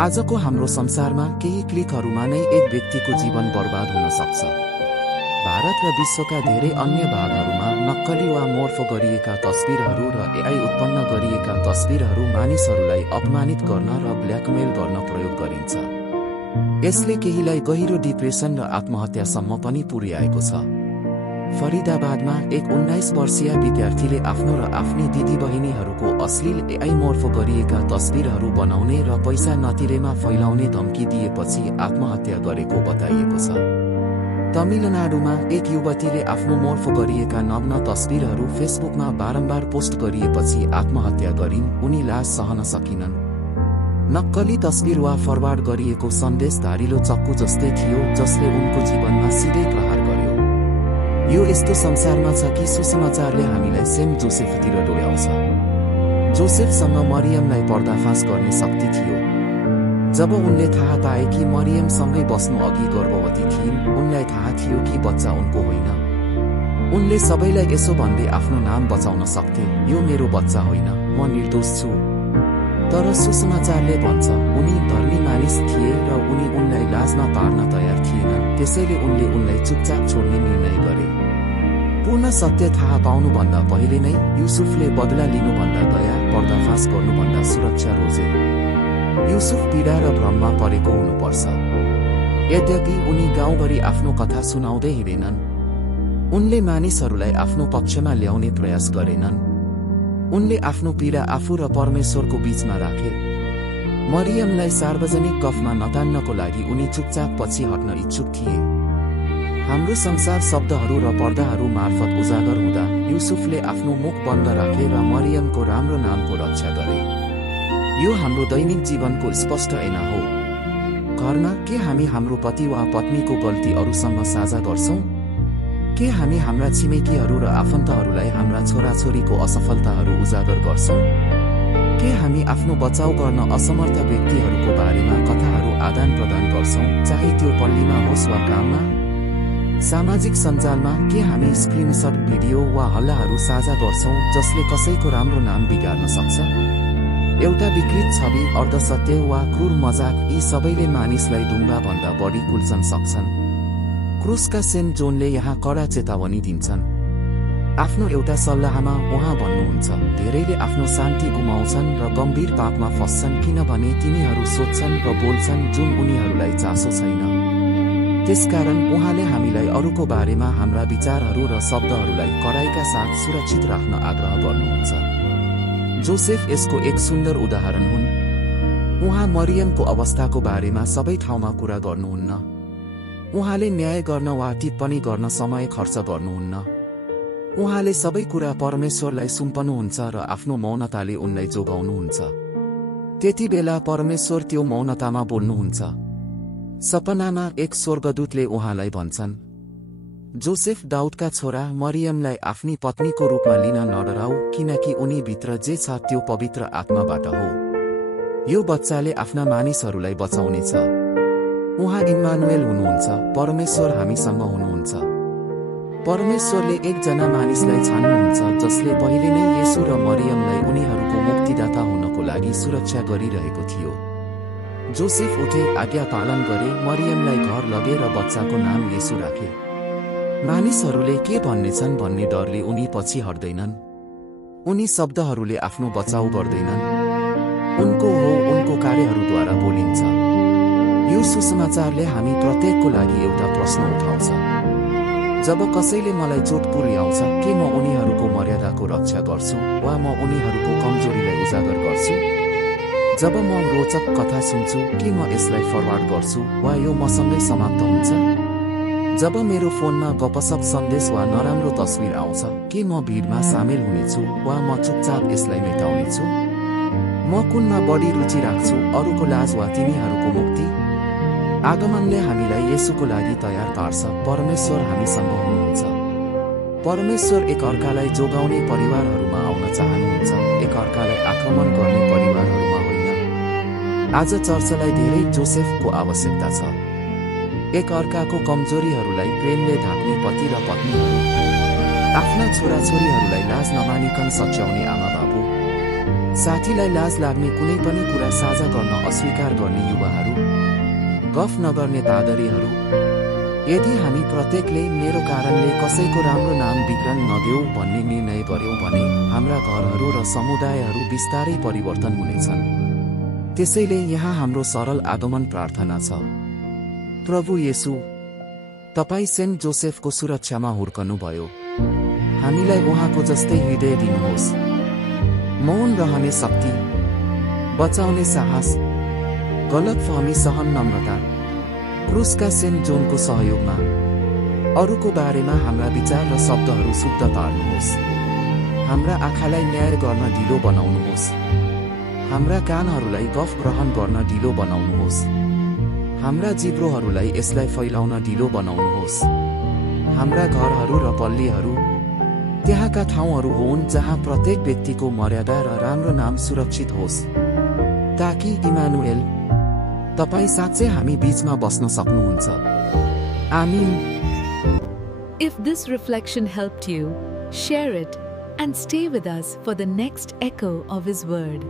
आजको हाम्रो संसारमा केही क्लिकहरूमा नै एक व्यक्तिको जीवन बर्बाद हुन सक्छ। भारत र विश्वका धेरै अन्य भागहरूमा नक्कली वा मोर्फ गरिएका तस्बिरहरू र एआई उत्पन्न गरिएका तस्बिरहरू मानिसहरूलाई अपमानित गर्न र ब्ल्याकमेल गर्न प्रयोग गरिन्छ। यसले केहीलाई गहिरो डिप्रेसन र आत्महत्यासम्म पनि पुर्याएको छ। फरिदाबादमा एक 19 वर्षीय विद्यार्थीले आफ्नो र आफ्नी दिदीबहिनीहरूको अश्लील एआई मोर्फ गरिएका तस्बिरहरू बनाउने र पैसा नतिरेमा फैलाउने धम्की दिएपछि आत्महत्या गरेको बताइएको छ। तमिलनाडुमा एक युवतीले आफ्नो मोर्फ गरिएका नग्न तस्बिरहरू फेसबुकमा बारम्बार पोस्ट गरिएपछि आत्महत्या गरिन्। उनी लाज सहन सकिनन्। नक्कली तस्बिर वा फरवार्ड गरिएको सन्देश धारिलो चक्कु जस्तै थियो, जसले उनको जीवनमा सिधै प्रहार गर्यो। यो यस्तो संसारमा छ कि सुसमाचारले हामीलाई सेन्ट जोसेफतिर डोर्याउँछ। जोसेफसँग मरियमलाई पर्दाफास गर्ने शक्ति थियो। जब उनले थाहा पाए कि मरियमसँगै बस्नु अघि गर्भवती थिइन्, उनलाई थाहा थियो कि बच्चा उनको होइन। उनले सबैलाई यसो भन्दै आफ्नो नाम बचाउन सक्थे, यो मेरो बच्चा होइन, म निर्दोष छु। तर सुसमाचारले भन्छ उनी धर्मी मानिस थिए र उनलाई लाजमा पार्न तयार थिएनन्। त्यसैले उनले उनलाई चुपचाप छोड्ने निर्णय गरे। पूर्ण सत्य थाहा पाउनुभन्दा पहिले नै युसुफले बदला लिनुभन्दा दया, पर्दाफास गर्नुभन्दा सुरक्षा रोजे। युसुफ पीडा र भ्रममा परेको हुनुपर्छ। यद्यपि उनी गाउँभरि आफ्नो कथा सुनाउँदै हिँडेनन्। उनले मानिसहरूलाई आफ्नो पक्षमा ल्याउने प्रयास गरेनन्। उनले आफ्नो पीडा आफू र परमेश्वरको बीचमा राखे। मरियमलाई सार्वजनिक गफमा नतान्नको लागि उनी चुपचाप पछि हट्न इच्छुक थिए। हाम्रो संसार शब्दहरू र पर्दाहरू मार्फत उजागर हुँदा युसुफले आफ्नो मुख बन्द राखे र मरियमको राम्रो नामको रक्षा गरे। यो हाम्रो दैनिक जीवनको स्पष्ट ऐना हो। घरमा के हामी हाम्रो पति वा पत्नीको गल्ती अरूसँग साझा गर्छौं? के हामी हाम्रा छिमेकीहरू र आफन्तहरूलाई हाम्रा छोराछोरीको असफलताहरू उजागर गर्छौं? के हामी आफ्नो बचाउ गर्न असमर्थ व्यक्तिहरूको बारेमा कथाहरू आदान प्रदान गर्छौं, चाहे त्यो पल्लीमा होस् वा काममा? सामाजिक सञ्जालमा के हामी स्क्रिनशट भिडियो वा हल्लाहरू साझा गर्छौं जसले कसैको राम्रो नाम बिगार्न सक्छ? एउटा विकृत छवि, अर्धसत्य वा क्रूर मजाक, यी सबैले मानिसलाई ढुङ्गा भन्दा बढी कुल्चन सक्छन्। क्रुसका सेन्ट जोनले यहाँ कडा चेतावनी दिन्छन्। आफ्नो एउटा सल्लाहमा उहाँ भन्नुहुन्छ, धेरैले आफ्नो शान्ति गुमाउँछन् र गम्भीर पापमा फस्छन् किनभने तिनीहरू सोच्छन् र बोल्छन् जुन उनीहरूलाई चासो छैन। त्यसकारण उहाँले हामीलाई अरूको बारेमा हाम्रा विचारहरू र शब्दहरूलाई कडाइका साथ सुरक्षित राख्न आग्रह गर्नुहुन्छ। जोसेफ यसको एक सुन्दर उदाहरण हुन्। उहाँ मरियमको अवस्थाको बारेमा सबै ठाउँमा कुरा गर्नुहुन्न। उहाँले न्याय गर्न वा टिप्पणी गर्न समय खर्च गर्नुहुन्न। उहाँले सबै कुरा परमेश्वरलाई सुम्पनुहुन्छ र आफ्नो मौनताले उनलाई जोगाउनुहुन्छ। त्यति बेला परमेश्वर त्यो मौनतामा बोल्नुहुन्छ। सपनामा एक स्वर्गदूतले उहाँलाई भन्छन्, जोसेफ दाउदका छोरा मरियमलाई आफ्नी पत्नीको रूपमा लिन नडराऊ, किनकि उनी भित्र जे छ त्यो पवित्र आत्माबाट हो। यो बच्चाले आफ्ना मानिसहरूलाई बचाउनेछ। उहाँ इम्मानुएल हुनुहुन्छ, परमेश्वर हामीसँग हुनुहुन्छ। परमेश्वरले एकजना मानिसलाई छान्नुहुन्छ जसले पहिले नै येशू र मरियमलाई उनीहरूको मुक्तिदाता हुनको लागि सुरक्षा गरिरहेको थियो। जोसेफ उठे, आज्ञा पालन गरे, मरियमलाई घर लगे र बच्चाको नाम येशू राखे। मानिसहरूले के भन्नेछन् भन्ने डरले उनी पछि हट्दैनन्। उनी शब्दहरूले आफ्नो बचाउ गर्दैनन्। उनको हो, उनको कार्यहरूद्वारा बोलिन्छ। यो सुसमाचारले हामी प्रत्येकको लागि एउटा प्रश्न उठाउँछ। जब कसैले मलाई चोट पुर्याउँछ, के म उनीहरूको मर्यादाको रक्षा गर्छु वा म उनीहरूको कमजोरीलाई उजागर गर्छु? जब म रोचक कथा सुन्छु, के म यसलाई फरवार्ड गर्छु वा यो मसँगै समाप्त हुन्छ? जब मेरो फोनमा गपसप सन्देश वा नराम्रो तस्बिर आउँछ, के म भिडमा सामेल हुनेछु वा म चुपचाप यसलाई मेटाउनेछु? म कुनमा बढी रुचि राख्छु, अरूको लाज वा तिनीहरूको मुक्ति? आगमनले हामीलाई येशूको लागि तयार पार्छ। परमेश्वर हामीसँग हुनुहुन्छ। परमेश्वर एक अर्कालाई जोगाउने परिवारहरूमा आउन चाहनुहुन्छ, एक अर्कालाई आक्रमण गर्ने परिवारहरूमा होइन। आज चर्चलाई धेरै जोसेफको आवश्यकता छ। एक अर्काको कमजोरीहरूलाई प्रेमले ढाक्ने पति र पत्नीहरू, आफ्ना छोराछोरीहरूलाई लाज नमानिकन सच्याउने आमा बाबु, साथीलाई लाज लाग्ने कुनै पनि कुरा साझा गर्न अस्वीकार गर्ने युवाहरू, गफ नगर्ने पादरीहरू। यदि हामी प्रत्येकले मेरो कारणले कसैको राम्रो नाम बिग्रन नदेऊ भन्ने निर्णय गर्यौं भने हाम्रा घरहरू र समुदायहरू बिस्तारै परिवर्तन हुनेछन्। त्यसैले यहाँ हाम्रो सरल आगमन प्रार्थना छ। प्रभु येशू, तपाईँ सेन्ट जोसेफको सुरक्षामा हुर्कनुभयो। हामीलाई उहाँको जस्तै हृदय दिनुहोस्, मौन रहने शक्ति, बचाउने साहस, गलतफहमी सहन नम्रता। क्रुसका सेन्ट जोनको सहयोगमा अरूको बारेमा हाम्रा विचार र शब्दहरू शुद्ध पार्नुहोस्। हाम्रा आँखालाई न्याय गर्न ढिलो बनाउनुहोस्, हाम्रा कानहरूलाई गफ ग्रहण गर्न ढिलो बनाउनुहोस्, हाम्रा जिब्रोहरूलाई यसलाई फैलाउन ढिलो बनाउनुहोस्। हाम्रा घरहरू र पल्लीहरू त्यहाँका ठाउँहरू हुन् जहाँ प्रत्येक व्यक्तिको मर्यादा र राम्रो नाम सुरक्षित होस्, ताकि इमानुएल, तपाईँ साँच्चै हामी बीचमा बस्न सक्नुहुन्छ। आमीन। If this reflection helped you, share it and stay with us for the next echo of His Word.